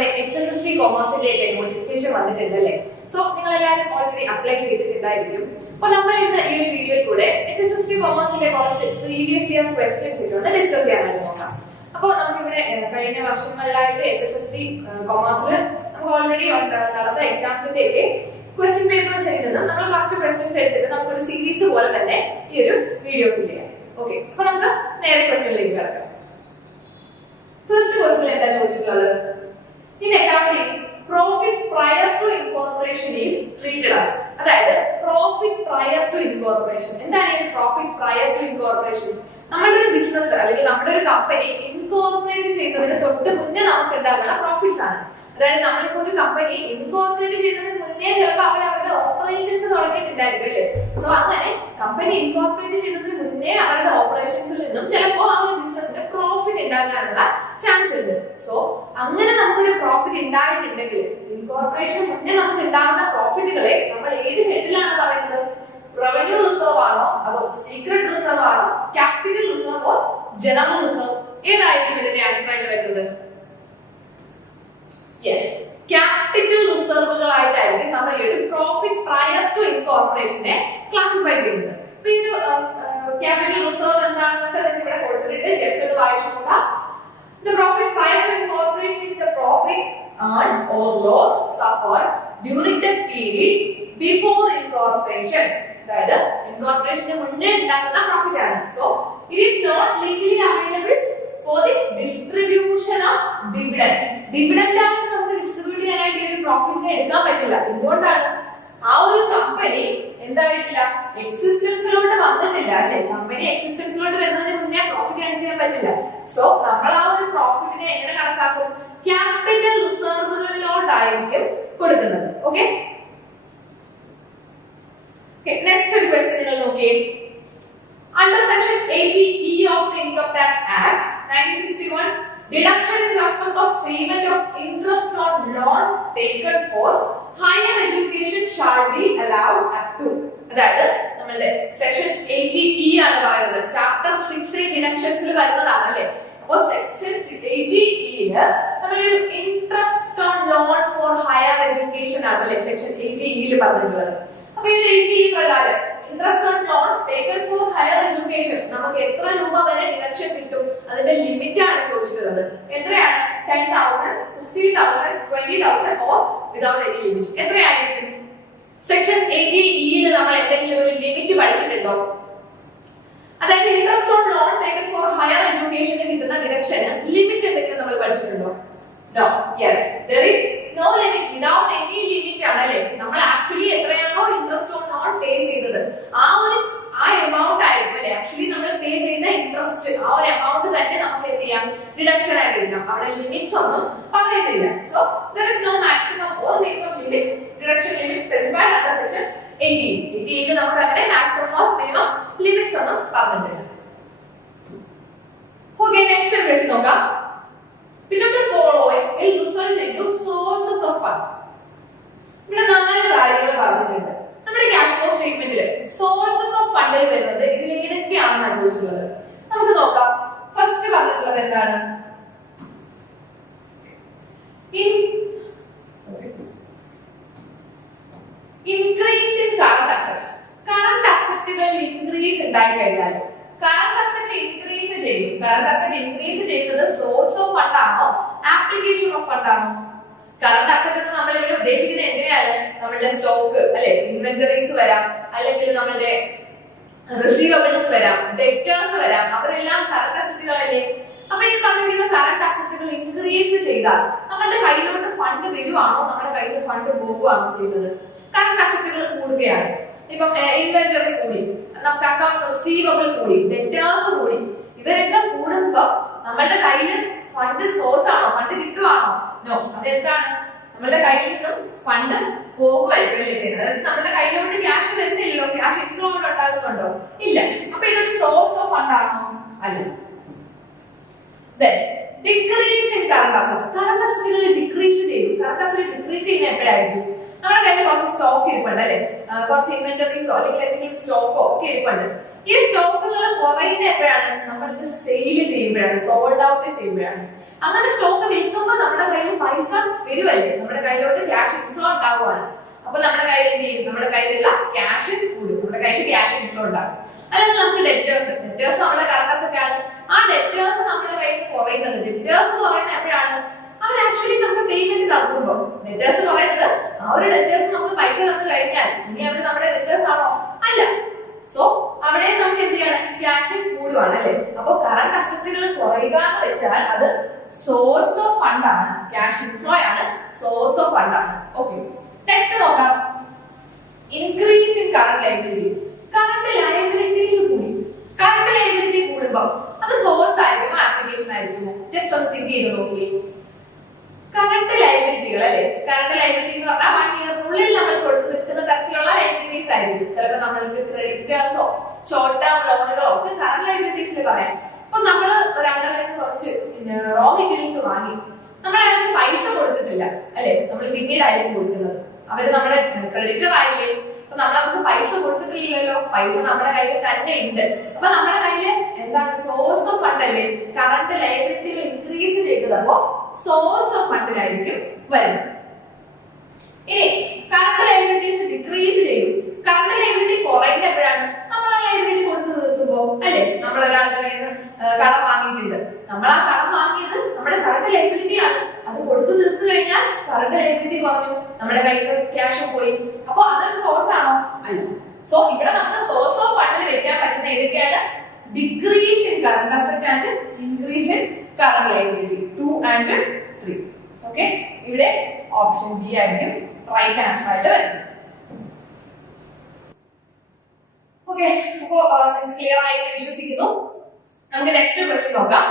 നമ്മുടെ HSST കൊമേഴ്സിന്റെ notification വന്നിട്ടുണ്ടല്ലേ. So നിങ്ങൾ എല്ലാവരും ഓൾറെഡി അപ്ലൈ ചെയ്തിട്ടുണ്ടായിരിക്കും. അപ്പൊ നമ്മൾ ഇന്ന് ഈ ഒരു വീഡിയോയിൽ കൂടെ HSST കൊമേഴ്സിന്റെ കുറച്ച് പ്രീവിയസ് ഇയർ ക്വസ്റ്റ്യൻസ് ഒന്ന് ഡിസ്കസ് ചെയ്യാനായിട്ട് നോക്കാം. അപ്പോൾ നമുക്കിവിടെ കഴിഞ്ഞ വർഷങ്ങളിലായിട്ട് HSST കൊമേഴ്സിൽ നമുക്ക് ഓൾറെഡി നടന്ന എക്സാംസിന്റെ ഒക്കെ ക്വസ്റ്റ്യൻ പേപ്പേഴ്സിൽ നിന്നും നമ്മൾ കുറച്ച് ക്വസ്റ്റ്യൻസ് എടുത്തിട്ട് നമുക്കൊരു സീരീസ് പോലെ തന്നെ ഈ ഒരു വീഡിയോസ് ചെയ്യാം. ഓക്കെ, അപ്പൊ നമുക്ക് നേരെ ക്വസ്റ്റ്യനിലേക്ക് കിടക്കാം. ഫസ്റ്റ് ക്വസ്റ്റ്യൻ എന്താ ചോദിച്ചിട്ടുള്ളത്? In accounting, profit prior to incorporation is treated as, അതായത് profit prior to incorporation. എന്താണ് ഈ profit prior to incorporation? നമ്മുടെ ഒരു ബിസിനസ് അല്ലെങ്കിൽ നമ്മുടെ ഒരു കമ്പനി ഇൻകോർപ്പറേറ്റ് ചെയ്യുന്നതിന് തൊട്ട് മുന്നേ നമുക്ക് ഉണ്ടാകുന്ന പ്രോഫിറ്റ്സ് ആണ്. അതായത് നമ്മളിപ്പോ ഒരു കമ്പനി ഇൻകോർപ്പറേറ്റ് ചെയ്യുന്നതിന് മുന്നേ ചിലപ്പോൾ അവരുടെ ഓപ്പറേഷൻസ് തുടങ്ങിയിട്ടുണ്ടായിരിക്കും അല്ലേ. സോ അങ്ങനെ കമ്പനി ഇൻകോർപ്പറേറ്റ് ചെയ്യുന്നതിന് മുന്നേ അവരുടെ ഓപ്പറേഷൻസിൽ നിന്നും ചിലപ്പോൾ ആ ഒരു ബിസിനസിന്റെ പ്രോഫിറ്റ് ഉണ്ടാകാനുള്ള ചാൻസ് ഉണ്ട്. സോ അങ്ങനെ നമുക്കൊരു പ്രോഫിറ്റ് ഉണ്ടായിട്ടുണ്ടെങ്കിൽ ഇൻകോർപ്പറേഷൻ മുന്നേ നമുക്ക് ഉണ്ടാകുന്ന പ്രോഫിറ്റുകളെ നമ്മൾ ഏത് ഹെഡിലാണ് പറയുന്നത്? റവന്യൂ റിസർവ് ആണോ, അതോ സീക്രട്ട് റിസർവ് ആണോ, ക്യാപിറ്റൽ റിസർവോ ജനറൽ റിസർവ്? ഏതായിരിക്കും ഇതിന്റെ ആൻസർ ആയിട്ട് വരുന്നത്? യെസ്, ക്യാപിറ്റൽ റിസർവുകളായിട്ടായിരിക്കും നമ്മൾ ഈ ഒരു പ്രോഫിറ്റ് പ്രയർ ടു ഇൻകോർപ്പറേഷനെ ക്ലാസിഫൈ ചെയ്യുന്നത്. അപ്പൊ ഈ ഒരു ക്യാപിറ്റൽ റിസർവ് എന്താണെന്നൊക്കെ ഇവിടെ കൊടുത്തിട്ടുണ്ട്, ജസ്റ്റ് ഒന്ന് വായിച്ചു നോക്കാം. The profit prior to incorporation is the profit earned or loss suffered during the period before incorporation. അതായത് ഇൻകോർപ്പറേഷന് മുന്നേ ഉണ്ടാകുന്ന പ്രോഫിറ്റ് ആണ്. So it is not legally available for the distribution of dividend. Dividend ആയിട്ട് നമുക്ക് distribute ചെയ്യാനായിട്ട് ഈ ഒരു പ്രോഫിറ്റിനെ എടുക്കാൻ പറ്റില്ല. എന്തുകൊണ്ടാണ്? ആ ഒരു കമ്പനി എന്തായിട്ടില്ല, എക്സിസ്റ്റൻസിലോട്ട് വന്നിട്ടില്ല അല്ലെ. കമ്പനി എക്സിസ്റ്റൻസിലോട്ട് വരുന്നതിന് മുന്നേ പ്രോഫിറ്റ് ഏൺ ചെയ്യാൻ പറ്റില്ല. സോ നമ്മൾ ആ ഒരു പ്രോഫിറ്റിനെ എങ്ങനെ കണക്കാക്കും? ക്യാപിറ്റൽ റിസർവുകളിലോട്ടായിരിക്കും കൊടുക്കുന്നത്. ഓക്കെ, നെക്സ്റ്റ് ഒരു ക്വസ്റ്റ്യൻ നിങ്ങൾ നോക്കിയേ. Under section 80E of the Income Tax Act 1961, deduction in respect of payment of interest on loan taken for higher education shall be allowed up to. അതായത് നമ്മളുടെ സെക്ഷൻ 80E ആണ് പറയുന്നത്. Chapter 6 ഡിഡക്ഷൻസിൽ വരുന്നതാണ് അല്ലേ. അപ്പോൾ സെക്ഷൻ 80E നമ്മൾ interest on loan for higher education ആണ് അല്ലേ സെക്ഷൻ 80E പറഞ്ഞിട്ടുള്ളത്. അപ്പൊ ഈ 80E പ്രകാരം interest on loan taken for higher education നമുക്ക് എത്ര രൂപ വരെ ഡിഡക്ഷൻ കിട്ടും? അതിന്റെ ലിമിറ്റ് ആണ് ചോദിച്ചിട്ടുള്ളത്. എത്രയാണ്? 10,000, 15,000, 20,000 ഓർ വിതൗട്ട് എനി ലിമിറ്റ്? എത്രയായിരിക്കും? സെക്ഷൻ 80E നമ്മൾ എന്തെങ്കിലും ഒരു ലിമിറ്റ് പഠിച്ചിട്ടുണ്ടോ? അതായത് interest on loan taken for higher എഡ്യൂക്കേഷന് കിട്ടുന്ന ഡിഡക്ഷന് ലിമിറ്റ് എന്തെങ്കിലും നമ്മൾ പഠിച്ചിട്ടുണ്ടോ? No. Yes, there is no limit, without any limit ആണ് അല്ലേ. നമ്മൾ ആക്ച്വലി എത്രയാണോ ഇൻട്രസ്റ്റ് ഓൺ ലോൺ പേ ചെയ്തത് ആ എമൗണ്ട് ആയിരിക്കും അല്ലെ. ആക്ച്വലി നമ്മൾ പേ ചെയ്ത ഇൻട്രസ്റ്റ് ആ ഒരു എമൗണ്ട് തന്നെ നമുക്ക് എന്ത് ചെയ്യാം? ഡിഡക്ഷൻ ആയിട്ട് എടുക്കാം. അവിടെ ലിമിറ്റ്സ് ഒന്നും പറയുന്നില്ല. So there is no maximum or minimum limit, deduction limit specified under section 80. 80 നമുക്ക് അങ്ങനെ മാക്സിമം ഓർ മിനിമം ലിമിറ്റ്സ് ഒന്നും പറഞ്ഞിട്ടില്ല. ഓക്കേ, നെക്സ്റ്റ് ക്വസ്റ്റ്യൻ നോക്കാം. Which of the following will result into sources of fund? ഇവിടെ 4 കാര്യങ്ങൾ പറഞ്ഞിട്ടുണ്ട്. നമ്മുടെ ക്യാഷ് ഫ്ലോ സ്റ്റേറ്റ്മെന്റിൽ സോഴ്സസ് ഓഫ് ഫണ്ടിൽ വരുന്നത് ഇതിൽ ഏതൊക്കെയാണെന്നാണ് ചോദിച്ചിട്ടുള്ളത്. നമുക്ക് നോക്കാം. ഫസ്റ്റ് പറഞ്ഞിട്ടുള്ളത് എന്താണ്? Increase in current asset. Current അസറ്റുകളിൽ ഇൻക്രീസ് ഉണ്ടായി കഴിഞ്ഞാൽ കറന്റ് അസറ്റ് ഇൻക്രീസ് ചെയ്യും. കറന്റ് അസറ്റ് ഇൻക്രീസ് ചെയ്യുന്നത് സോഴ്സ് ഓഫ് ഫണ്ട് ആണോ ആപ്ലിക്കേഷൻ ഓഫ് ഫണ്ട് ആണോ? കറന്റ് അസറ്റ് എന്ന് നമ്മൾ ഇവിടെ ഉദ്ദേശിക്കുന്നത് എങ്ങനെയാണ്? നമ്മളുടെ സ്റ്റോക്ക് അല്ലെ, ഇൻവെന്ററീസ് വരാം, അല്ലെങ്കിൽ നമ്മളുടെ റിസീവബിൾസ് വരാം, ഡെറ്റേഴ്സ് വരാം, അവരെല്ലാം കറന്റ് അസറ്റുകളല്ലേ. അപ്പൊ ഈ പറഞ്ഞിരിക്കുന്ന കറന്റ് അസറ്റുകൾ ഇൻക്രീസ് ചെയ്താൽ നമ്മളുടെ കയ്യിലോട്ട് ഫണ്ട് വരുവാണോ നമ്മുടെ കയ്യിൽ ഫണ്ട് പോകുകയാണോ ചെയ്യുന്നത്? കറന്റ് അസറ്റുകൾ കൂടുകയാണ്. ഇപ്പം ഇൻവെന്ററി കൂടി, നമുക്ക് അക്കൗണ്ട് റിസീവബിൾ കൂടി, ഡെറ്റേഴ്സ് കൂടി, ഇവരൊക്കെ കൂടുമ്പോ നമ്മളുടെ കയ്യിൽ ഫണ്ട് സോഴ്സ് ആണോ, ഫണ്ട് കിട്ടുവാണോ? നോ. അതെന്താണ്? നമ്മളുടെ കയ്യിൽ നിന്നും ഫണ്ട് പോകുമായിരിക്കും അല്ലേ ചെയ്യുന്നത്. അതായത് നമ്മുടെ കയ്യിലോട്ട് ക്യാഷ് വരുന്നില്ലല്ലോ, ക്യാഷ് ഇൻഫ്ലോ ഉണ്ടാകുന്നുണ്ടോ? ഇല്ല. അപ്പൊ ഇതൊരു സോഴ്സ് ഓഫ് ഫണ്ട് ആണോ? അല്ല. Decrease in current asset. Current അസറ്റുകൾ ഡിക്രീസ് ചെയ്തു. കറന്റ് അസറ്റ് ഡിക്രീസ് ചെയ്യുന്ന എപ്പോഴായിരിക്കും? നമ്മുടെ കയ്യിൽ കുറച്ച് സ്റ്റോക്ക് ഇരിപ്പുണ്ട് അല്ലെ, കുറച്ച് ഇൻവെന്ററീസോ അല്ലെങ്കിൽ എന്തെങ്കിലും സ്റ്റോക്കോ ഒക്കെ ഇരിപ്പുണ്ട്. ഈ സ്റ്റോക്കുകൾ കുറയുന്ന എപ്പോഴാണ്? നമ്മൾ ഇത് സെയിൽ ചെയ്യുമ്പോഴാണ്, സോൾഡ് ഔട്ട് ചെയ്യുമ്പോഴാണ്. അങ്ങനെ സ്റ്റോക്ക് വിൽക്കുമ്പോൾ നമ്മുടെ കയ്യിൽ പൈസ വരുമല്ലേ, നമ്മുടെ കയ്യിലോട്ട് ക്യാഷ് ഇൻഫ്ലോ ഉണ്ടാവുകയാണ്. അപ്പൊ നമ്മുടെ കയ്യിൽ എന്ത് ചെയ്യും? നമ്മുടെ കയ്യിലുള്ള ക്യാഷ് കൂടും, നമ്മുടെ കയ്യിൽ ക്യാഷ് ഇൻഫ്ലോ ഉണ്ടാകും. അല്ലെങ്കിൽ നമുക്ക് ഡെറ്റേഴ്സ് നമ്മുടെ കറണ്ട് അസറ്റ് ആണ്. ആ ഡെറ്റേഴ്സ് നമ്മുടെ കയ്യിൽ കുറയുന്നത്, ഡെറ്റേഴ്സ് കുറയുന്നത് എപ്പോഴാണ്? അവർ ആക്ച്വലി നമുക്ക് പേയ്മെന്റ് നടത്തുമ്പോൾ ഡെറ്റേഴ്സ് കുറയുന്നത്, ആ ഒരു ഡെറ്റേഴ്സ് നമുക്ക് പൈസ തന്നു കഴിഞ്ഞാൽ ഇനി അവർ നമ്മുടെ ഡെറ്റേഴ്സ് ആണോ? അല്ല. സോ അവിടെ നമുക്ക് എന്ത് ചെയ്യണം? ക്യാഷ് കൂടുകയാണ് അല്ലെ. അപ്പൊ കറണ്ട് അസറ്റുകൾ കുറയുക എന്ന് വെച്ചാൽ അത് സോഴ്സ് ഓഫ് ഫണ്ട് ആണ്, ക്യാഷ് ഇൻഫ്ലോ ആണ്, സോഴ്സ് ഓഫ് ഫണ്ട് ആണ്. ഓക്കെ, നെക്സ്റ്റ് നോക്കാം. Increase in current liability. Current liabilities കൂടി. കറണ്ട് ലയബിലിറ്റി കൂടുമ്പോൾ അത് സോഴ്സ് ആയിരിക്കുമോ ആപ്ലിക്കേഷൻ ആയിരിക്കുമോ? ജസ്റ്റ് ഒന്ന് തിങ്ക് ചെയ്ത് നോക്കി. കറണ്ട് ലയബിലിറ്റികൾ അല്ലെ, കറണ്ട് ലയബിലിറ്റി എന്ന് പറഞ്ഞാൽ 1 ഇയറിനുള്ളിൽ നമ്മൾ കൊടുത്തു നിൽക്കുന്ന തരത്തിലുള്ള ലയബിലിറ്റീസ് ആയിരിക്കും. ചിലപ്പോൾ നമ്മൾക്ക് ക്രെഡിറ്റേഴ്സോ ഷോർട്ട് ടേം ലോണുകളോ ഒക്കെ കറണ്ട് ലയബിലിറ്റീസിൽ പറയാം. അപ്പൊ നമ്മൾ ഒരാളുടെ കുറച്ച് റോ മെറ്റീരിയൽസ് വാങ്ങി, നമ്മൾ അയാൾക്ക് പൈസ കൊടുത്തിട്ടില്ല അല്ലെ, നമ്മൾ പിന്നീടായിരിക്കും കൊടുക്കുന്നത്. അവര് നമ്മുടെ ക്രെഡിറ്റർ ആയില്ലേ, അപ്പൊ നമ്മൾ അവർക്ക് പൈസ കൊടുത്തിട്ടില്ലല്ലോ, പൈസ നമ്മുടെ കയ്യിൽ തന്നെ ഉണ്ട്. അപ്പൊ നമ്മുടെ കയ്യിൽ എന്താണ്? സോഴ്സ് ഓഫ് ഫണ്ട് അല്ലേ, കറണ്ട് ലയബിലിറ്റികൾ ഇൻക്രീസ് ചെയ്തത്. അപ്പോ സോഴ്സ് ഓഫ് ഫണ്ടിലായിരിക്കും വരുന്നത്. ഇനി കറണ്ട് ലയബിലിറ്റീസ് ഡിക്രീസ് ചെയ്യും. കറണ്ട് ലയബിലിറ്റി കുറയുന്ന എപ്പോഴാണ്? നമ്മൾ ആ ലയബിലിറ്റി കൊടുത്തു തീർക്കുമ്പോ അല്ലെ. നമ്മൾ ഒരാളുടെ കയ്യിൽ നിന്ന് കടം വാങ്ങിയിട്ടുണ്ട്, നമ്മൾ ആ കടം വാങ്ങിയത് നമ്മുടെ കറണ്ട് ലയബിലിറ്റി ആണ്. അത് കൊടുത്തു തീർത്തു കഴിഞ്ഞാൽ കറണ്ട് ലയബിലിറ്റി കുറഞ്ഞു, നമ്മുടെ കയ്യിൽ ക്യാഷ് പോയി. അപ്പൊ അതൊരു സോഴ്സ് ആണോ? അല്ല. സോ ഇവിടെ നമുക്ക് സോഴ്സ് ഓഫ് ഫണ്ടിൽ വെക്കാൻ പറ്റുന്ന ഏതൊക്കെയാണ്? Decrease in current asset and increase in current liability 2 and 3. Okay, ഇവിടെ ഓപ്ഷൻ ബി ആയിരിക്കും റൈറ്റ് ആൻസർ ആയിട്ട് വരുന്നത്. ഓക്കെ, അപ്പോ നിങ്ങൾക്ക് ക്ലിയർ ആയി എന്ന് വിശ്വസിക്കുന്നു. നമുക്ക് നെക്സ്റ്റ് ക്വസ്റ്റ്യൻ നോക്കാം.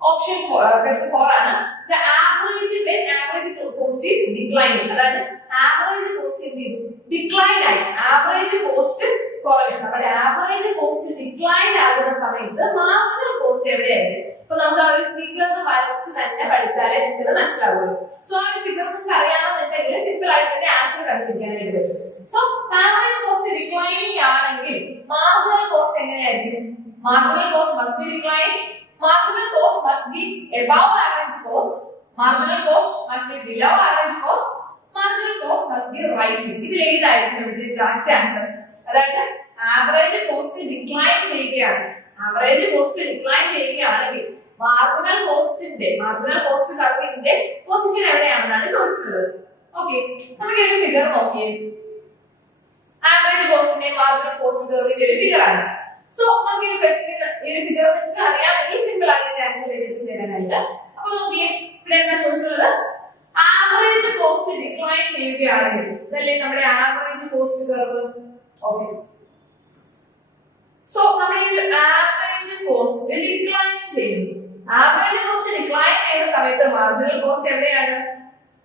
ഓപ്ഷൻ ക്വസ്റ്റ്യൻ 4 ആണ്. The average when average cost is declining. അതായത് ആവറേജ് കോസ്റ്റ് എന്ത് ചെയ്യും? ഡിക്ലൈൻ ആയി. ആവറേജ് കോസ്റ്റ് കുറയും. നമ്മുടെ ആവറേജ് കോസ്റ്റ് ഡിക്ലൈൻ ആകുന്ന സമയത്ത് മാർജിനൽ കോസ്റ്റ് എവിടെയായിരിക്കും? അപ്പൊ നമുക്ക് ആ ഒരു ഫിഗർ വരച്ച് തന്നെ പഠിച്ചാലേ നിങ്ങൾക്ക് ഇത് മനസ്സിലാവുള്ളൂ. സോ ആ ഒരു ഫിഗർ നിങ്ങൾക്ക് അറിയാമെന്നുണ്ടെങ്കിൽ സിമ്പിൾ ആയിട്ട് തന്നെ ആൻസർ കണ്ടുപിടിക്കാനായിട്ട് പറ്റും. സോ ആവറേജ് കോസ്റ്റ് ഡിക്ലൈനിങ് ആണെങ്കിൽ മാർജിനൽ കോസ്റ്റ് എങ്ങനെയായിരിക്കും? Marginal cost must be declining. Marginal cost must be above average cost. Marginal cost must be below average cost. Marginal cost must be rising. ഇതിൽ ഏതായിരിക്കും ഇവിടുത്തെ correct answer? അതായത് average cost decline ചെയ്യുകയാണ്. Average cost decline ചെയ്യുകയാണെങ്കിൽ marginal cost കർവിന്റെ position എവിടെയാണെന്നാണ് ചോദിച്ചിട്ടുള്ളത്. Okay, നമുക്ക് ഒരു ഫിഗർ നോക്കിയേ. ആവറേജ് കോസ്റ്റിന്റെ മാർജിനൽ കോസ്റ്റ് കർവിന്റെ ഒരു ഫിഗർ ആണ്. സോ നമുക്ക് ഈ ക്വസ്റ്റ്യൻ ഈ ഫിഗർ നിങ്ങൾക്ക് അറിയാമെങ്കിൽ സിമ്പിൾ ആയി ആൻസർ എത്തിച്ചേരാനായിട്ട്. അപ്പൊ നോക്കിയേ, ഇവിടെ എന്താ ചോദിച്ചിട്ടുള്ളത്? ആവറേജ് കോസ്റ്റ് ഡിക്ലൈൻ ചെയ്യുകയാണെങ്കിൽ ഇതല്ലേ നമ്മുടെ average cost curve. Okay, so നമ്മൾ ഈ ആവറേജ് കോസ്റ്റ് ഡിക്ലൈൻ ചെയ്യുന്നു. ആവറേജ് കോസ്റ്റ് ഡിക്ലൈൻ ചെയ്യുന്ന സമയത്ത് മാർജിനൽ കോസ്റ്റ് എവിടെയാണ്?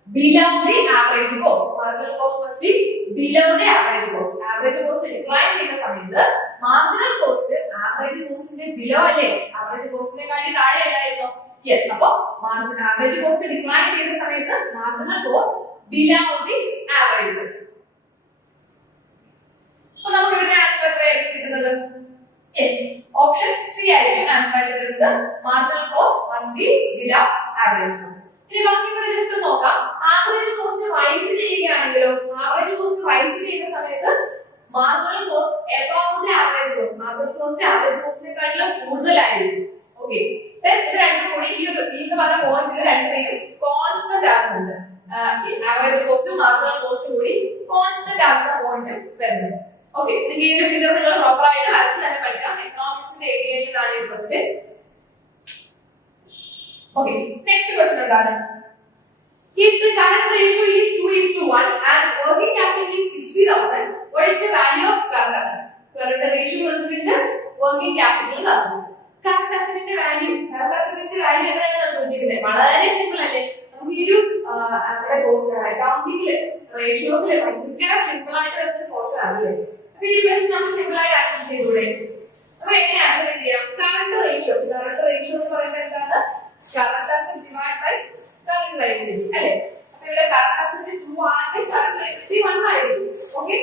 below the average cost. Marginal cost must be below the average cost. Average cost decline ചെയ്യുന്ന സമയത്ത് marginal cost average costന്റെ below അല്ലേ? average costനെ കാട്ടി താഴെ അല്ലായിരുന്നോ? yes. അപ്പോൾ average cost decline ചെയ്യുന്ന സമയത്ത് marginal cost below the average cost. അപ്പോൾ നമുക്ക് ഇവിടെ ആൻസർ എത്രയായിരിക്കും കിട്ടുന്നത്? yes. ഓപ്ഷൻ സി ആയിരിക്കും ആൻസർ ആയിട്ട് വരുന്നത്. marginal cost must be below average cost. ഇനി ബാക്കി കൂടെ ജസ്റ്റ് നോക്കാം. ആവറേജ് കോസ്റ്റ് റൈസ് ചെയ്യുകയാണെങ്കിലോ, ആവറേജ് കോസ്റ്റ് റൈസ് ചെയ്യുന്ന സമയത്ത് marginal cost above the average cost, marginal cost average കോസ്റ്റിനെക്കാളും കൂടുതലായിരിക്കും. ഓക്കെ, ഇത് രണ്ടും കൂടി ഈ എന്ന് പറഞ്ഞ പോയിന്റിൽ രണ്ടുപേരും കോൺസ്റ്റന്റ് ആകുന്നുണ്ട്. ആവറേജ് കോസ്റ്റും മാർജിനൽ കോസ്റ്റും കൂടി കോൺസ്റ്റന്റ് ആകുന്ന പോയിന്റ് വരുന്നുണ്ട്. ഓക്കെ, ഈ ഒരു ഫിഗർ നിങ്ങൾ പ്രോപ്പർ ആയിട്ട് വരച്ച് തന്നെ പഠിക്കാം. എക്കണോമിക്സിന്റെ ഏരിയയിൽ നിന്നാണ് ഈ ക്വസ്റ്റ്യൻ. Okay, next question എന്താണ്? If the current ratio is 2:1 and working capital is 60,000, what is the value of current asset? Current ratio വന്നിട്ടുണ്ട്, working capital തന്നു. Current assetന്റെ value എങ്ങനെയാണ് ചോദിച്ചിരിക്കുന്നത്? വളരെ സിമ്പിൾ അല്ലേ? നമുക്ക് ഈ ഒരു നമ്മുടെ കോസ്റ്റ് അക്കൗണ്ടിംഗിൽ റേഷ്യോസിൽ ഭയങ്കര സിമ്പിൾ ആയിട്ട് വരുന്ന പോർഷൻ ആണല്ലേ. അപ്പൊ ഈ ക്വസ്റ്റ്യൻ നമുക്ക് സിമ്പിൾ ആയിട്ട് ആൻസർ ചെയ്തൂടെ? അപ്പൊ എങ്ങനെ ആൻസർ ചെയ്യാം? കറന്റ് റേഷ്യോ എന്ന് പറയുന്നത് എന്താണ്? Current asset divided by current liability. അല്ലേ? അപ്പൊ ഇവിടെ കറണ്ട് അസറ്റ് 2 ആണെങ്കിൽ കറണ്ട് ലയബിലിറ്റി 1 ആയിരിക്കും. ഓക്കെ,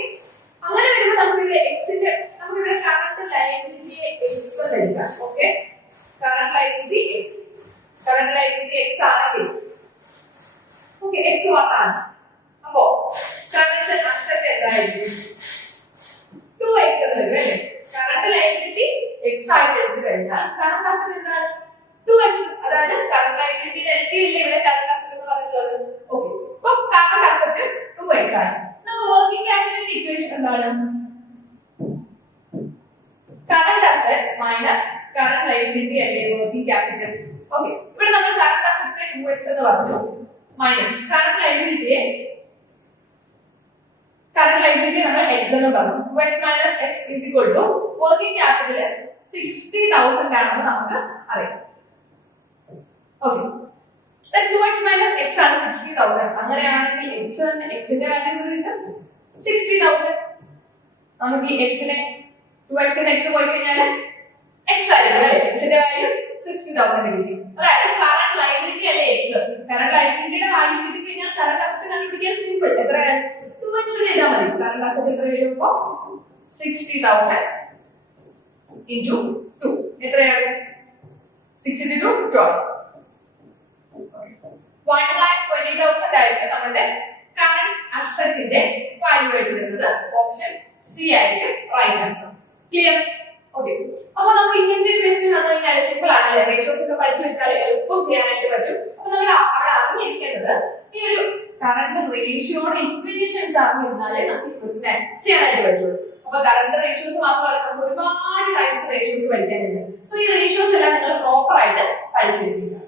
അങ്ങനെ വരുമ്പോൾ നമുക്കിവിടെ എക്സിന്റെ നമുക്കിവിടെ കറണ്ട് ലയബിലിറ്റിയെ എക്സ് എന്ന് എഴുതാം. Okay, current liability X, current liability X ആണെങ്കിൽ ഓക്കെ എക്സ് 1 ആണ്. അപ്പോ കറണ്ട് അസറ്റ് എന്തായിരിക്കും? 2x എന്ന് വരും അല്ലേ? കറണ്ട് ലയബിലിറ്റി എക്സ് ആയിട്ട് എടുത്തു കഴിഞ്ഞാൽ കറണ്ട് അസറ്റ് എന്താണ്? 2x. അതായത് കറണ്ട് ലയബിലിറ്റിയുടെ ഇരട്ടിയല്ലേ ഇവിടെ കറണ്ട് അസറ്റ് എന്ന് പറഞ്ഞിട്ടുള്ളത്. ഓക്കെ, അപ്പൊ കറണ്ട് അസറ്റ് 2x ആണ്. നമുക്ക് വർക്കിംഗ് ക്യാപിറ്റൽ ഇക്വേഷൻ എന്താണ്? Current asset minus current liability അല്ലേ വർക്കിംഗ് ക്യാപിറ്റൽ. ഓക്കെ, ഇവിടെ നമ്മൾ കറണ്ട് അസറ്റിനെ 2x എന്ന് പറഞ്ഞു, മൈനസ് കറണ്ട് ലയബിലിറ്റിയെ നമ്മൾ x എന്ന് പറഞ്ഞു. 2x minus x is equal to working capital 60,000 ആണെന്ന് നമുക്ക് അറിയാം. ഓക്കെ, 2x minus x ആണ് 60,000. അങ്ങനെയാണെങ്കിൽ x ന്റെ വാല്യൂ കിട്ടും 60,000. നമുക്ക് ഈ x നെ 2x ന് x പോയി കഴിഞ്ഞാൽ x ആയിരിക്കും അല്ലേ? x ന്റെ വാല്യൂ 60,000 കിട്ടും. അതായത് കറണ്ട് ലയബിലിറ്റി അല്ലേ x. കറണ്ട് ലയബിലിറ്റിയുടെ വാല്യൂ കിട്ടി കഴിഞ്ഞാൽ കറണ്ട് അസറ്റ് കണ്ടുപിടിക്കാൻ സിമ്പിൾ. എത്രയാണ്? 2x ചെയ്താൽ മതി. കറണ്ട് അസറ്റ് എത്ര വരും? ഇപ്പോ 60,000 into 2 എത്രയാണ്? 6 into 12 1,20,000 ആയിരിക്കും നമ്മുടെ കറണ്ട് അസറ്റിന്റെ വാല്യൂ ആയിട്ട് വരുന്നത്. ഓപ്ഷൻ സി ആയിരിക്കും റൈറ്റ് ആൻസർ. ക്ലിയർ? ഓക്കെ, അപ്പൊ നമുക്ക് ഇങ്ങനത്തെ ക്വസ്റ്റ്യൻ വന്നു കഴിഞ്ഞാൽ സിമ്പിൾ ആണല്ലേ? റേഷ്യോസ് ഒക്കെ പഠിച്ചു വെച്ചാൽ എളുപ്പം ചെയ്യാനായിട്ട് പറ്റും. അപ്പൊ നമ്മൾ അവിടെ അറിഞ്ഞിരിക്കേണ്ടത് ഈ ഒരു കറണ്ട് റേഷ്യോയുടെ ഇക്വേഷൻസ് അറിഞ്ഞിരുന്നാലേ നമുക്ക് ഈ ക്വസ്റ്റ്യൻ ചെയ്യാനായിട്ട് പറ്റുള്ളൂ. അപ്പൊ കറണ്ട് റേഷ്യോസ് മാത്രമല്ല, നമുക്ക് ഒരുപാട് ടൈപ്സ് റേഷ്യോസ് പഠിക്കാനുണ്ട്. സോ ഈ റേഷ്യോസ് എല്ലാം നിങ്ങൾ പ്രോപ്പർ ആയിട്ട് പഠിച്ചു വെച്ചിരിക്കണം.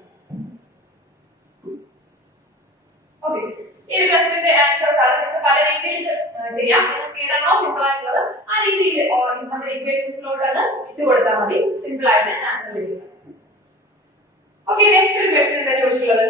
ഓക്കെ, ഈ ഒരു ക്വസ്റ്റ്യന്റെ ആൻസേഴ്സ് ആണ് നിങ്ങൾക്ക് പല രീതിയിൽ ചെയ്യാം. നിങ്ങൾക്ക് ഏതാണോ സിമ്പിൾ ആയിട്ടുള്ളത് ആ രീതിയിൽ നമ്മുടെ ഇക്വേഷൻസിലോട്ട് അത് ഇട്ട് കൊടുത്താൽ മതി. സിമ്പിൾ ആയിട്ട് ആൻസർ വരിക. ഓക്കെ, നെക്സ്റ്റ് ഒരു ക്വസ്റ്റ്യൻ എന്താ ചോദിച്ചിട്ടുള്ളത്?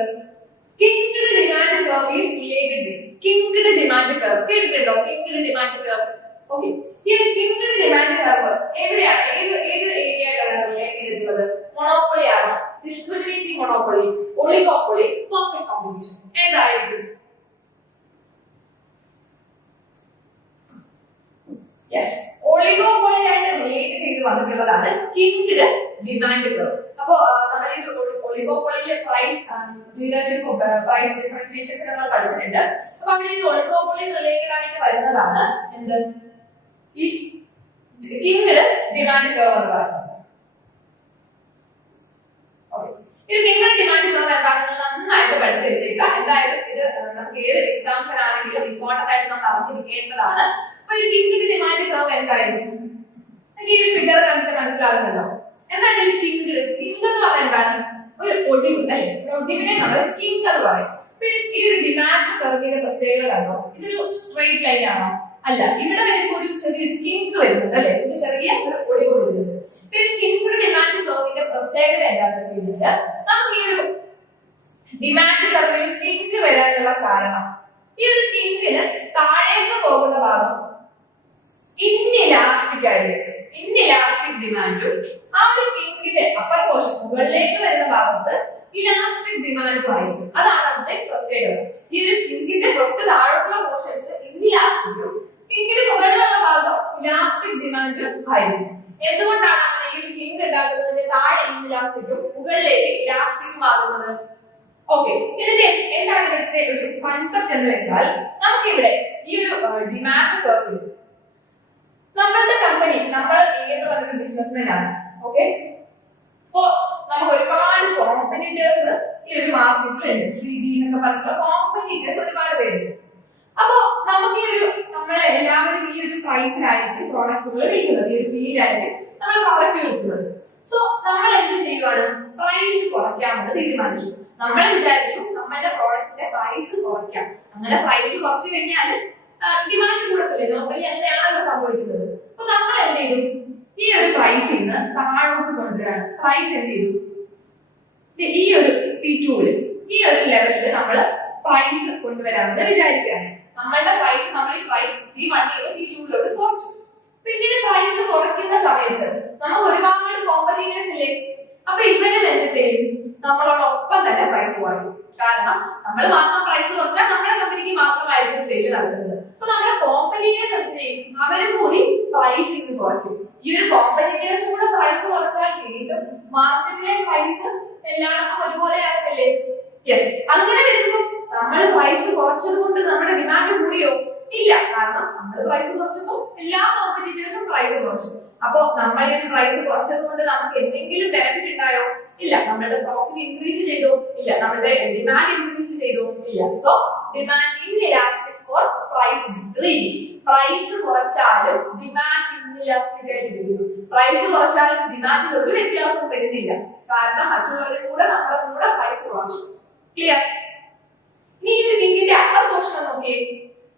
Kinked demand curve is related with. Kinked demand curve കേട്ടിട്ടുണ്ടോ? Kinked demand curve. ഓക്കെ, ഈ കിങ്ഡ് ഡിമാൻഡ് കർവ് എവിടെയാണ്, ഏത് ഏരിയ ആയിട്ടാണ് റിലേറ്റ് ചെയ്തിട്ടുള്ളത്? മൊണോപ്പൊളി ആണോ, discriminating monopoly, oligopoly, perfect competition? ഏതായിരിക്കും? യെസ്, ഒളിഗോപ്പൊളി ആയിട്ട് റിലേറ്റ് ചെയ്ത് വന്നിട്ടുള്ളതാണ് കിങ്ഡ് ഡിമാൻഡ് കർവ്. അപ്പോ നമ്മൾ ഈ ഒളിഗോപ്പൊളിയിലെ പ്രൈസ് ലീഡർഷിപ്പ്, പ്രൈസ് ഡിഫറൻഷിയേഷൻസ് നമ്മൾ പഠിച്ചിട്ടുണ്ട്. അപ്പൊ അവിടെ ഈ ഒളിഗോപ്പൊളി റിലേറ്റഡ് ആയിട്ട് വരുന്നതാണ് എന്ത്? ഈ കിങ്ഡ് ഡിമാൻഡ് കർവ് എന്ന് പറയുന്നത്. ഇത് കിങ്ഡ് ഡിമാൻഡ് കർവ് എന്താണെന്ന് നന്നായിട്ട് പഠിച്ചു വെച്ചേക്കാം. എന്തായാലും ഇത് നമുക്ക് ഏത് എക്സാംസിനാണെങ്കിലും ഇമ്പോർട്ടന്റ് ആയിട്ട് നമ്മൾ അറിഞ്ഞിരിക്കേണ്ടതാണ്. അപ്പൊ ഈ കിങ്ഡ് ഡിമാൻഡ് കർവ് എന്തായിരിക്കും? ഈ ഒരു ഫിഗർ കണ്ടിട്ട് മനസ്സിലാകുന്നുണ്ടോ? എന്താണ് ഈ കിങ്ഡ്? കിങ് എന്ന് പറഞ്ഞാൽ എന്താണ്? ഒരു ഒടിവ് അല്ലെ? ഒരു ഒടിവിനെ നമ്മൾ കിങ് എന്ന് പറയും. ഈ ഒരു ഡിമാൻഡ് കർവിന്റെ പ്രത്യേകത കണ്ടോ? ഇതൊരു സ്ട്രെയിറ്റ് ലൈൻ ആണോ? അല്ല, ഇവിടെ വരുമ്പോൾ ഒരു ചെറിയൊരു കിങ്ക് വരുന്നുണ്ട് അല്ലെ? ഒരു ചെറിയ ഒരു ഒടിവ് വരുന്നുണ്ട്. കിങ്ഡ് ഡിമാൻഡ് കർവിന്റെ പ്രത്യേകത എന്താണെന്ന് ചെയ്യുന്നത്, നമുക്ക് ഈ ഒരു ഡിമാൻഡ് കർവിൽ കിങ്ക് വരാനുള്ള കാരണം ഈ ഒരു കിങ്കിന് താഴേക്ക് പോകുന്ന ഭാഗം ഇൻഇലാസ്റ്റിക് ആയിരിക്കും. ഇൻഇലാസ്റ്റിക് ഡിമാൻഡും ആ ഒരു കിങ്കിന്റെ അപ്പർ പോർഷൻ മുകളിലേക്ക് വരുന്ന ഭാഗത്ത് ഇലാസ്റ്റിക് ഡിമാൻഡും ആയിരിക്കും. അതാണ് അവിടുത്തെ പ്രത്യേകത. ഈ ഒരു കിങ്കിന്റെ തൊട്ട് താഴോട്ടുള്ള പോർഷൻസ് ഇൻഇലാസ്റ്റിക്കും കിങ്കിന് മുകളിലുള്ള ഭാഗം ഇലാസ്റ്റിക് ഡിമാൻഡും ആയിരിക്കും. എന്തുകൊണ്ടാണ് അങ്ങനെ ഈ ഒരു കിങ്ക് ഉണ്ടാകുന്നതിന്റെ താഴെ ഇൻഇലാസ്റ്റിക്കും മുകളിലേക്ക് ഇലാസ്റ്റിക്കും ആകുന്നത്? ഓക്കെ, ഇതിന്റെ എന്താണ് ഇവിടുത്തെ ഒരു കൺസെപ്റ്റ് എന്ന് വെച്ചാൽ, നമുക്കിവിടെ ഈ ഒരു ഡിമാൻഡ് കർവ്, നമ്മളുടെ കമ്പനി, നമ്മൾ ഏത് പറഞ്ഞ ബിസിനസ്മാൻ ആണ്. ഓക്കെ, അപ്പോ നമുക്ക് ഒരുപാട് കോമ്പറ്റീറ്റേഴ്സ് ഈ ഒരു മാർക്കറ്റിലുണ്ട്. CD എന്നൊക്കെ പറഞ്ഞിട്ടുള്ള കോമ്പറ്റീറ്റേഴ്സ് ഒരുപാട് പേരുണ്ട്. അപ്പോ നമുക്ക് ഈ ഒരു നമ്മളെല്ലാവരും ഈ ഒരു പ്രൈസിലായിരിക്കും പ്രോഡക്റ്റുകൾ വിൽക്കുന്നത്, ഈ ഒരു ഫീൽഡിലായിരിക്കും നമ്മൾ പ്രോഡക്റ്റ് വിൽക്കുന്നത്. സോ നമ്മൾ എന്ത് ചെയ്യുവാണ്? പ്രൈസ് കുറയ്ക്കാമെന്ന് തീരുമാനിച്ചു. നമ്മൾ വിചാരിച്ചു നമ്മളുടെ പ്രോഡക്റ്റിന്റെ പ്രൈസ് കുറയ്ക്കാം. അങ്ങനെ പ്രൈസ് കുറച്ചു കഴിഞ്ഞാൽ ഡിമാൻഡ് കൂടത്തില്ലേ? നോർമലി അങ്ങനെയാണല്ലോ സംഭവിക്കുന്നത്. അപ്പൊ നമ്മൾ എന്ത് ചെയ്തു? ഈ ഒരു പ്രൈസിൽ നിന്ന് താഴോട്ട് കൊണ്ടുവരാണ്. പ്രൈസ് എന്ത് ചെയ്തു? ഈ ഒരു P2 ഈ ഒരു ലെവലിൽ നമ്മൾ പ്രൈസ് കൊണ്ടുവരാമെന്ന് വിചാരിക്കുകയാണ്. നമ്മളുടെ പ്രൈസ് നമ്മൾ ഈ പ്രൈസ് P1 P2 കുറച്ചു. പിന്നീട് പ്രൈസ് കുറയ്ക്കുന്ന സമയത്ത് നമുക്ക് ഒരുപാട് കോമ്പറ്റീറ്റേഴ്സ് ഇല്ലേ? അപ്പൊ ഇവരും എന്ത് ചെയ്യും? നമ്മളോടൊപ്പം തന്നെ പ്രൈസ് കുറയും. കാരണം നമ്മൾ മാത്രം പ്രൈസ് കുറച്ചാൽ നമ്മുടെ കുറയ്ക്കും. ഈ ഒരു കോമ്പറ്റീറ്റേഴ്സ് കൂടെ പ്രൈസ് കുറച്ചാൽ വീണ്ടും മാർക്കറ്റിലെ പ്രൈസ് എല്ലായിടത്തും ഒരുപോലെ ആകത്തില്ലേ? യെസ്. അങ്ങനെ വരുമ്പോൾ നമ്മൾ പ്രൈസ് കുറച്ചത് കൊണ്ട് നമ്മുടെ ഡിമാൻഡ് കൂടിയോ? ഇല്ല. കാരണം നമ്മൾ പ്രൈസ് കുറച്ചപ്പോൾ എല്ലാ കോമ്പറ്റീറ്റേഴ്സും പ്രൈസ് കുറച്ചു. അപ്പോ നമ്മൾ ഈ പ്രൈസ് കുറച്ചത് കൊണ്ട് നമുക്ക് എന്തെങ്കിലും ബെനിഫിറ്റ് ഉണ്ടായോ? ഇല്ല. നമ്മുടെ പ്രോഫിറ്റ് ഇൻക്രീസ് ചെയ്തോ? ഇല്ല. നമ്മുടെ ഡിമാൻഡ് ഇൻക്രീസ് ചെയ്തോ? ഇല്ല. So demand inelastic for price decrease. Price കുറച്ചാലും ഡിമാൻഡ് ഇൻഇലാസ്റ്റിക് ആയിട്ട് വരുന്നു. പ്രൈസ് കുറച്ചാലും ഡിമാൻഡിൽ ഒരു വ്യത്യാസവും വരുന്നില്ല. കാരണം മറ്റുള്ളവരുടെ കൂടെ നമ്മുടെ കൂടെ പ്രൈസ് കുറച്ചു. ക്ലിയർ? ഇനി ഈ ഒരു ലിങ്കിന്റെ അപ്പർ പോർഷൻ നോക്കിയേ.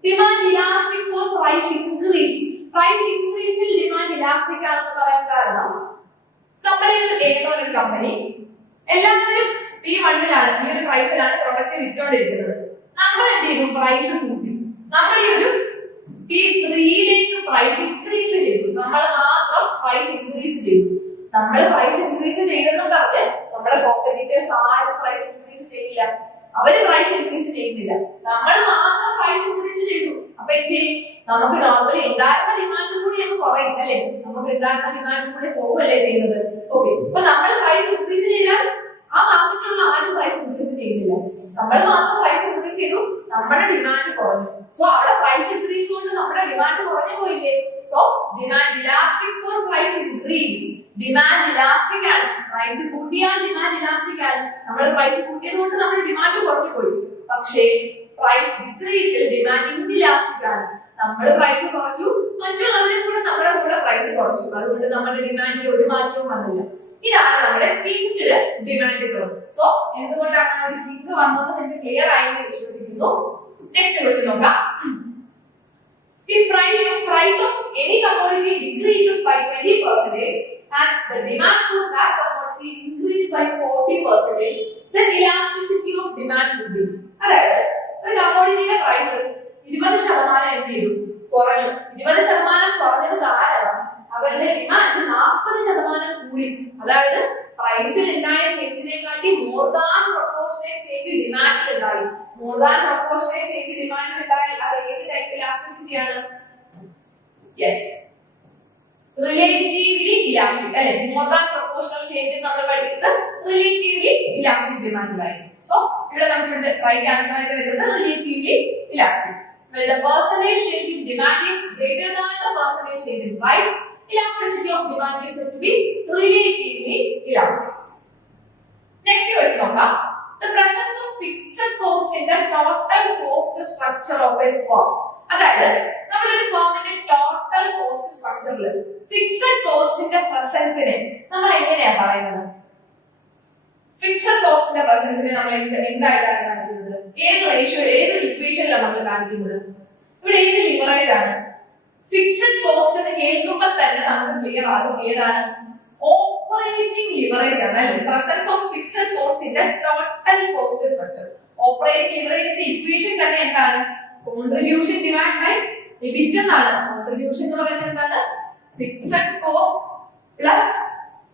Demand elastic for price increase. Price ഇൻക്രീസിൽ ഡിമാൻഡ് ഇലാസ്റ്റിക് ആണെന്ന് പറയാൻ കാരണം ഏതോ ഒരു കമ്പനി എല്ലാവരും P1-ലാണ് ഈ ഒരു പ്രൈസിലാണ് പ്രൊഡക്റ്റ് വിറ്റോണ്ടിരിക്കുന്നത്. നമ്മൾ എന്ത് ചെയ്തു? പ്രൈസ് കൂട്ടി. നമ്മൾ ഈ ഒരു P3-യിലേക്ക് പ്രൈസ് ഇൻക്രീസ് ചെയ്തു. നമ്മൾ മാത്രം പ്രൈസ് ഇൻക്രീസ് ചെയ്തു. നമ്മൾ പ്രൈസ് ഇൻക്രീസ് ചെയ്തെന്നും പറഞ്ഞ് നമ്മുടെ കോമ്പറ്റീറ്റേഴ്സ് ആരും പ്രൈസ് ഇൻക്രീസ് ചെയ്യില്ല. അവര് പ്രൈസ് ഇൻക്രീസ് ചെയ്യുന്നില്ല. നമ്മൾ മാത്രം പ്രൈസ് ഇൻക്രീസ് ചെയ്തു. അപ്പൊ എന്ത് ചെയ്യും? നമുക്ക് നോർമലി ഉണ്ടായിരുന്ന ഡിമാൻഡ് കൂടി അങ്ങ് കുറയും അല്ലേ? നമുക്ക് ഉണ്ടായിരുന്ന ഡിമാൻഡ് കൂടി പോവുകയല്ലേ ചെയ്യുന്നത്. ഓക്കെ. അപ്പൊ നമ്മൾ പ്രൈസ് ഇൻക്രീസ് ചെയ്താൽ ആ മാർക്കറ്റിലുള്ള ആരും പ്രൈസ് ഇൻക്രീസ് ചെയ്യുന്നില്ല. നമ്മൾ മാത്രം പ്രൈസ് ഇൻക്രീസ് ചെയ്തു. നമ്മുടെ ഡിമാൻഡ് കുറഞ്ഞു. സോ അവിടെ പ്രൈസ് ഇൻക്രീസ് കൊണ്ട് നമ്മുടെ ഡിമാൻഡ് കുറഞ്ഞു പോയില്ലേ? So demand elastic for price increase. Demand elastic ആണ്. പ്രൈസ് കൂട്ടിയാൽ ഡിമാൻഡ് ഇലാസ്റ്റിക് ആണ്. നമ്മൾ പ്രൈസ് കൂട്ടിയത് കൊണ്ട് നമ്മുടെ ഡിമാൻഡ് കുറഞ്ഞു പോയി. പക്ഷേ പ്രൈസ് ഡിക്രീസിൽ ഡിമാൻഡ് ഇൻഇലാസ്റ്റിക് ആണ്. നമ്മൾ പ്രൈസ് കുറച്ചു, മറ്റുള്ളവരും കൂടെ നമ്മുടെ കൂടെ പ്രൈസ് കുറച്ചു. അതുകൊണ്ട് നമ്മുടെ ഡിമാൻഡിൽ ഒരു മാറ്റവും വന്നില്ല. ഇതാണ് നമ്മുടെ പിങ്ക് ഡിമാൻഡ് കർവ്. സോ എന്തുകൊണ്ടാണ് ഒരു പിങ്ക് വന്നത് എന്ന് ക്ലിയർ ആയെന്ന് വിശ്വസിക്കുന്നു. നെക്സ്റ്റ് ക്വസ്റ്റ്യൻ നോക്കാം. If price of any commodity decreases by 20% and the demand for that commodity increases by 40%, then elasticity of demand would be. അതായത് ഒരു കമ്മോഡിറ്റിയുടെ പ്രൈസ് 20% എന്ത് ചെയ്തു? കുറഞ്ഞു. 20% കുറഞ്ഞത് കാരണം അവരുടെ ഡിമാൻഡ് 40% കൂടി. അതായത് പ്രൈസിൽ ഉണ്ടായ ചേഞ്ചിനെക്കാട്ടി മോർ ദാൻ പ്രൊപ്പോർഷനേറ്റ് ചേഞ്ച് ഡിമാൻഡിൽ ഉണ്ടായി. മോർ ദാൻ പ്രൊപ്പോർഷനേറ്റ് ചേഞ്ച് ഡിമാൻഡിൽ ഉണ്ടായാൽ അത് ഏത് ടൈപ്പ് ഇലാസ്റ്റിസിറ്റി ആണ്? യെസ്, റിലേറ്റീവ്ലി ഇലാസ്റ്റിക് അല്ലെ? മോർ ദാൻ പ്രൊപ്പോർഷണൽ ചേഞ്ച് നമ്മൾ പഠിക്കുന്നത് റിലേറ്റീവ്ലി ഇലാസ്റ്റിക് ഡിമാൻഡിലായിരിക്കും. സോ ഇവിടെ നമുക്ക് ഇവിടെ റൈറ്റ് ആൻസർ ആയിട്ട് വരുന്നത് relatively elastic. When the percentage change in demand is greater than the percentage change in price, elasticity of demand is said to be relatively elastic. Next question നോക്കാം. The presence of fixed cost in the total cost structure of a firm. അതായത് നമ്മളൊരു ഫേമിന്റെ total cost സ്ട്രക്ചറിൽ fixed കോസ്റ്റിന്റെ പ്രസൻസിനെ നമ്മൾ എങ്ങനെയാ പറയുന്നത്? Fixed കോസ്റ്റിന്റെ പ്രസൻസിനെ നമ്മൾ എന്തായിട്ടാണ് കാണിക്കുന്നത്? ഏത് റേഷ്യോ, ഏത് ഇക്വേഷനിലാണ് നമ്മൾ കാണിക്കുന്നത്? ഇവിടെ ഏത് ലിവറേജ് ആണ്? ഫിക്സഡ് കോസ്റ്റ് എന്ന് കേൾക്കുമ്പോൾ തന്നെ നമുക്ക് ക്ലിയർ ആകും ഏതാണ്? ഓപ്പറേറ്റിംഗ് ലിവറേജ് ആണ് അല്ലെ? Presence of fixed cost in the total cost structure. Operating ലിവറേജിന്റെ ഇക്വേഷൻ തന്നെ എന്താണ്? കോൺട്രിബ്യൂഷൻ ഡിവൈഡ് ബൈ എബിറ്റ് എന്നാണ്. കോൺട്രിബ്യൂഷൻ എന്ന് പറയുന്നത് എന്താണ്? Fixed cost plus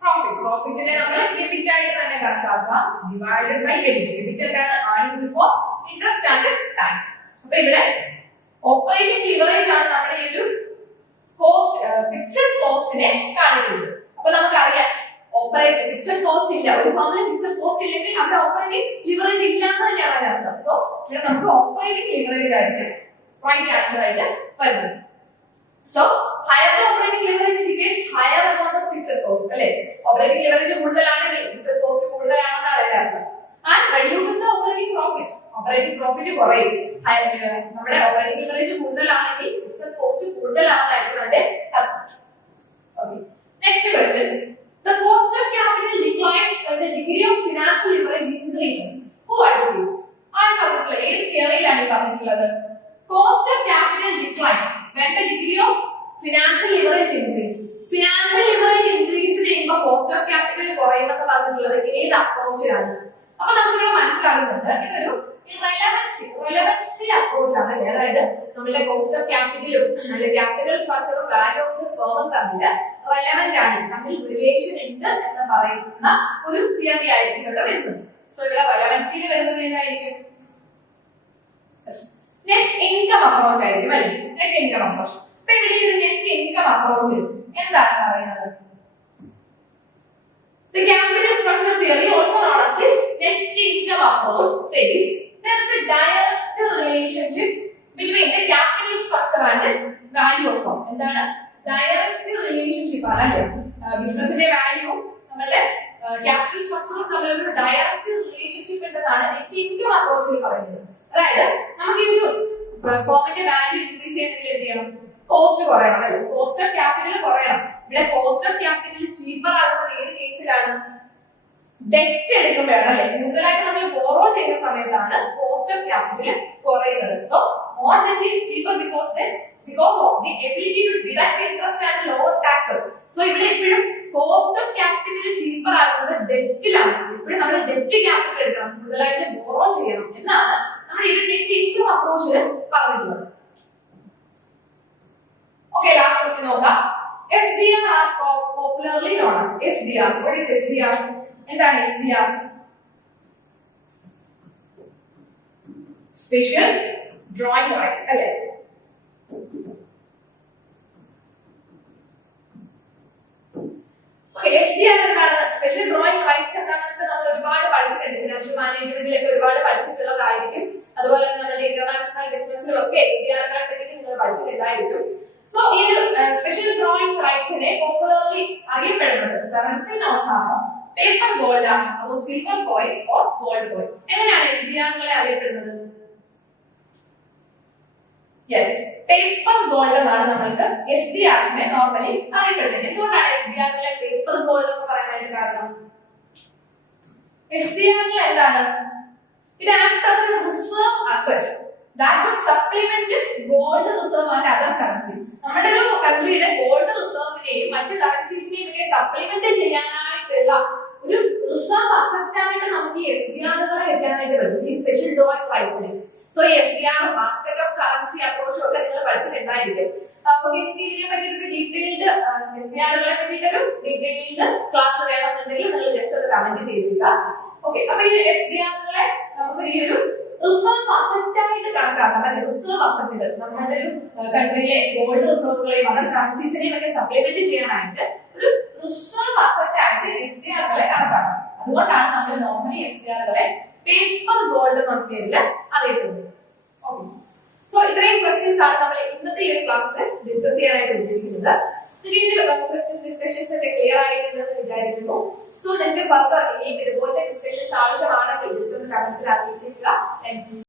profit. പ്രോഫിറ്റിനെ നമ്മൾ എബിറ്റ് ആയിട്ട് തന്നെ കണക്കാക്കുക. Divided by EBIT. എബിറ്റ് എന്താണ്? Earning before interest and tax. അപ്പൊ ഇവിടെ ഓപ്പറേറ്റിംഗ് ലിവറേജ് ആണ് നമ്മുടെ ഈ ഒരു കോസ്റ്റ് ഫിക്സഡ് കോസ്റ്റിനെ കാണിക്കുന്നത്. അപ്പൊ നമുക്കറിയാം ഫിക്സഡ് കോസ്റ്റ് ഇല്ല, ഒരു ഫേമിൽ ഫിക്സഡ് കോസ്റ്റ് ഇല്ലെങ്കിൽ അവിടെ ഓപ്പറേറ്റിംഗ് ലിവറേജ് ഇല്ല എന്ന് തന്നെയാണ് അതിന്റെ അർത്ഥം. സോ ഇവിടെ നമുക്ക് ഓപ്പറേറ്റിംഗ് ലിവറേജ് ആയിരിക്കും റൈറ്റ് ആൻസർ ആയിട്ട് വരുന്നത്. So higher the operating leverage indicate higher amount of fixed cost അല്ലെ? ഓപ്പറേറ്റിംഗ് ലിവറേജ് കൂടുതലാണെങ്കിൽ ഫിക്സഡ് കോസ്റ്റ് കൂടുതലാണെന്നാണ് അതിന്റെ അർത്ഥം. And reduces the operating profit. Operating profit കുറയും. നമ്മുടെ ഓപ്പറേറ്റിംഗ് ലിവറേജ് കൂടുതലാണെങ്കിൽ ഫിക്സഡ് കോസ്റ്റ് കൂടുതലാണെന്നായിരിക്കും അതിന്റെ അർത്ഥം. Okay, next question. The cost of capital declines when the degree of financial leverage increases. Who advocates? I പറഞ്ഞിട്ടുള്ളത് ഏത് തിയറിയിലാണ് ഈ പറഞ്ഞിട്ടുള്ളത്? Cost of capital decline when the degree of financial leverage increases. Financial leverage increase ചെയ്യുമ്പോൾ cost of capital കുറയുമെന്ന് പറഞ്ഞിട്ടുള്ളത് ഏത് അപ്രോച്ചിലാണ്? അപ്പൊ നമുക്ക് ഇവിടെ മനസ്സിലാകുന്നുണ്ട് ഇതൊരു റെലവൻസി അപ്രോച്ച് ആണ് അല്ലേ? അതായത് നമ്മുടെ കോസ്റ്റ് ഓഫ് ക്യാപിറ്റലും അല്ലെങ്കിൽ ക്യാപിറ്റൽ സ്ട്രക്ചറും വാല്യൂ ഓഫ് ദിസ് ഫേമും തമ്മിൽ റെലവന്റ് ആണ്, തമ്മിൽ റിലേഷൻ ഉണ്ട് എന്ന് പറയുന്ന ഒരു തിയറി ആയിരിക്കും ഇവിടെ വരുന്നത്. സോ ഇവിടെ റെലവൻസിയിൽ വരുന്നത് ഏതായിരിക്കും? നെറ്റ് ഇൻകം അപ്രോച്ച് ആയിരിക്കും അല്ലേ? Net income approach. അപ്പൊ ഇവിടെ ഈ ഒരു നെറ്റ് ഇൻകം അപ്രോച്ച് എന്താണ് പറയുന്നത്? The capital structure theory, also known as the net income approach, says there is a direct relationship between the capital structure and the value of firm. എന്താണ് direct relationship ആണ് ബിസിനസിന്റെ value നമ്മളുടെ capital സ്ട്രക്ചറും തമ്മിലൊരു direct relationship ഉണ്ടെന്നാണ് net income അപ്രോച്ചിൽ പറയുന്നത്. അതായത് നമുക്ക് ഈ ഒരു ഫോമിന്റെ വാല്യൂ ഇൻക്രീസ് ചെയ്യണമെങ്കിൽ എന്ത് ചെയ്യണം? കോസ്റ്റ് കുറയണം അല്ലേ? കോസ്റ്റ് ഓഫ് ക്യാപിറ്റൽ കുറയണം. ഇവിടെ കോസ്റ്റ് ഓഫ് ക്യാപിറ്റൽ ചീപ്പർ ആകുന്നത് ഏത് കേസിലാണ്? ഡെറ്റ് എടുക്കുമ്പോഴാണ് അല്ലെ? കൂടുതലായിട്ട് നമ്മൾ ബോറോ ചെയ്യുന്ന സമയത്താണ് കോസ്റ്റ് ഓഫ് ക്യാപിറ്റൽ കുറയുന്നത്. So more than is cheaper because of the ability to deduct interest and lower taxes. So ഇവിടെ എപ്പോഴും കോസ്റ്റ് ഓഫ് ക്യാപിറ്റൽ ചീപ്പർ ആകുന്നത് ഡെറ്റിലാണ്. ഇവിടെ നമ്മൾ ഡെറ്റ് ക്യാപിറ്റൽ എടുക്കണം, കൂടുതലായിട്ട് ബോറോ ചെയ്യണം എന്നാണ് നമ്മൾ ഈ നെറ്റ് ഇൻകം അപ്രോച്ചിൽ പറഞ്ഞിട്ടുള്ളത്. Okay, last question നോക്കാം. SDR are popularly known as SDR. What is SDR? എന്താണ് SDR? Special drawing rights അല്ലേ? Okay, SDR എന്താണ്? സ്പെഷ്യൽ ഡ്രോയിങ് റൈറ്റ്സ് എന്താണെന്നൊക്കെ നമ്മൾ ഒരുപാട് പഠിച്ചിട്ടുണ്ട്. ഫിനാൻഷ്യൽ മാനേജ്മെന്റിലൊക്കെ ഒരുപാട് പഠിച്ചിട്ടുള്ളതായിരിക്കും. അതുപോലെ തന്നെ നമ്മുടെ ഇന്റർനാഷണൽ ബിസിനസ്സിലൊക്കെ SDR-കളെ പറ്റി നിങ്ങൾ പഠിച്ചിട്ടുണ്ടായിരിക്കും. സോ ഈ സ്പെഷ്യൽ ഡ്രോയിങ് റൈറ്റ്സിനെ പോപ്പുലർലി അറിയപ്പെടുന്നത് കറൻസി നോട്ട്സ് ആണോ, പേപ്പർ ഗോൾഡ് ആണോ, അതോ silver coin or gold coin? എങ്ങനെയാണ് SDR-കളെ അറിയപ്പെടുന്നത്? യെസ്, പേപ്പർ ഗോൾഡ് എന്നാണ് നമ്മൾക്ക് SDR-നെ നോർമലി അറിയപ്പെടുന്നത്. എന്തുകൊണ്ടാണ് SDR-കളെ പേപ്പർ ഗോൾഡ് എന്ന് പറയാനായിട്ട് കാരണം? SDR-കൾ എന്താണ്? It acts as a reserve asset that would supplement gold reserve and other currency. നമ്മുടെ ഒരു കൺട്രിയുടെ ഗോൾഡ് റിസർവിനെയും മറ്റു കറൻസീസിനെയും ഒക്കെ സപ്ലിമെന്റ് ചെയ്യാനായിട്ടുള്ള ഒരു റിസർവ് അസറ്റ് ആയിട്ട് നമുക്ക് ഈ SDR-കളെ വെക്കാനായിട്ട് പറ്റും, ഈ സ്പെഷ്യൽ ഡ്രോയിങ് റൈറ്റ്സിനെ. So SDR basket of currency അപ്രോച്ചും ഒക്കെ നിങ്ങൾ പഠിച്ചിട്ടുണ്ടായിരിക്കും. ഇതിനെ പറ്റിയിട്ട് ഡീറ്റെയിൽഡ് SDR-കളെ പറ്റിയിട്ടൊരു ഡീറ്റെയിൽഡ് ക്ലാസ് വേണമെന്നുണ്ടെങ്കിൽ നിങ്ങൾ ജസ്റ്റ് അത് കമന്റ് ചെയ്തിരിക്കുക. ഓക്കെ, അപ്പൊ ഈ SDR-കളെ നമുക്ക് ഈ ഒരു റിസർവ് അസറ്റ് ആയിട്ട് കണക്കാക്കാം അല്ലെ? റിസർവ് അസറ്റുകൾ നമ്മുടെ ഒരു കൺട്രിയിലെ ഗോൾഡ് റിസർവുകളെയും അതർ കറൻസീസിനെയും ഒക്കെ സപ്ലിമെന്റ് ചെയ്യാനായിട്ട് ഒരു റിസർവ് അസറ്റ് ആയിട്ട് SDR-കളെ കണക്കാക്കാം. അതുകൊണ്ടാണ് നമ്മൾ നോർമലി SDR-കളെ പേപ്പർ ഗോൾഡ് എന്ന പേരിൽ അറിയപ്പെടുന്നത്. ഓക്കെ, സോ ഇത്രയും ക്വസ്റ്റ്യൻസ് ആണ് നമ്മൾ ഇന്നത്തെ ഈ ക്ലാസ്സിൽ ഡിസ്കസ് ചെയ്യാനായിട്ട് ഉദ്ദേശിക്കുന്നത്. ക്വസ്റ്റ്യൻ ഡിസ്കഷൻസ് ഒക്കെ ക്ലിയർ ആയിട്ടുണ്ടെന്ന് വിചാരിക്കുന്നു. സോ നിങ്ങൾക്ക് ഫർദർ ഇനിയും ഇതുപോലത്തെ ഡിസ്കഷൻസ് ആവശ്യമാണെങ്കിൽ ജസ്റ്റ് ഒന്ന് കമന്റ്സിൽ അറിയിച്ചേക്കുക. Thank you.